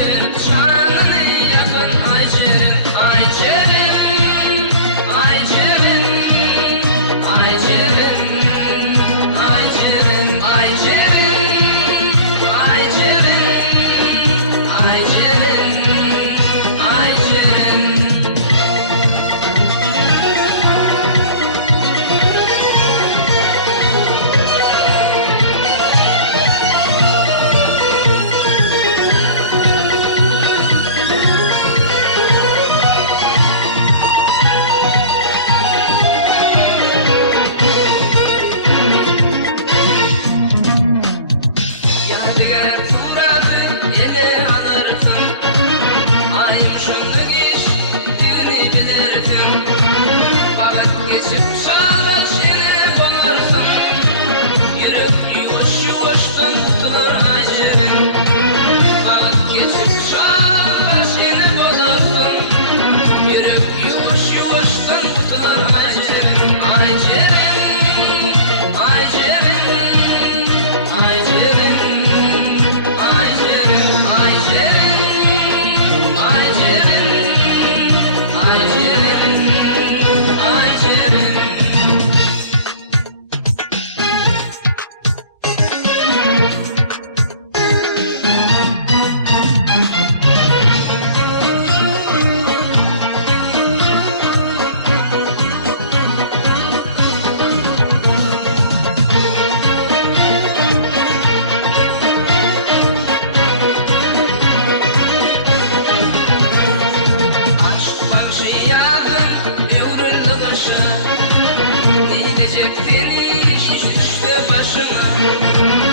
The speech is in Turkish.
getirip canını yakan ay Ceren, ay Ceren, ay Ceren, ay Ceren, ay Ceren, ay Ceren, ay Ceren, ay Ceren, ay Ceren. Yadigar suratı ele alırsın, aymışanlık iş düğünü bilirsin. Vakit geçip çalış ele balarsın, yürek yuvaş yuvaştan tutular ay Ceren. Vakit geçip çalış ele balarsın, yürek yuvaş yuvaştan tutular ay Ceren, ay Ceren, ay Ceren. Ay Ceren, ay Ceren, ay Ceren, ay Ceren, ay Ceren, ay Ceren. Aşk başı yağdım, evrildi başa. Ne diyecek deli, iş düştü başıma.